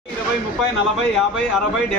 20, 30, 40, 50, 60, 70, 80, 90, 900, 10, 20, 30, 40, 50, 60, 70, 80, 90, 1000, 10, 10, 20, 30, 40, 50, 60, 70, 80, 90, 1100, 1110, 1110, 1110, 1110, 1110, 1110, 20, 30, 40, 50, 60, 70, 80, 90, 900, 10, 20, 30, 40, 50, 60, 70, 80, 90, 1100, 10, 10, 20, 30, 40, 50, 60, 70, 80, 90,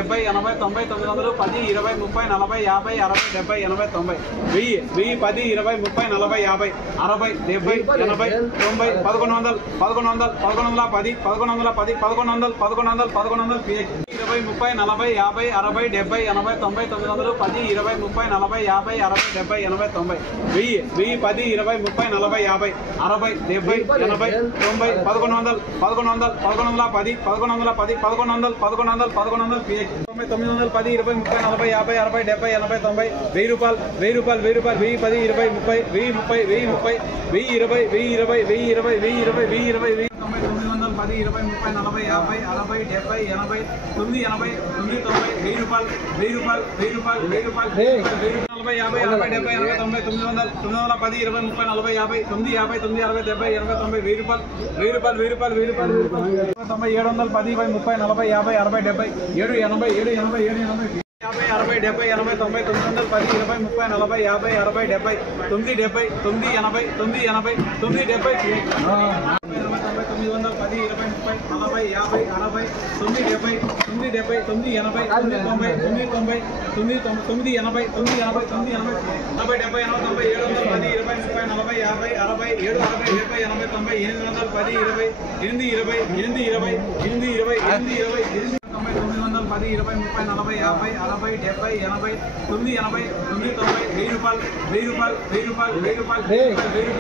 1110, 1110, 1110, 1110, 1110, 1000 రూపాయలు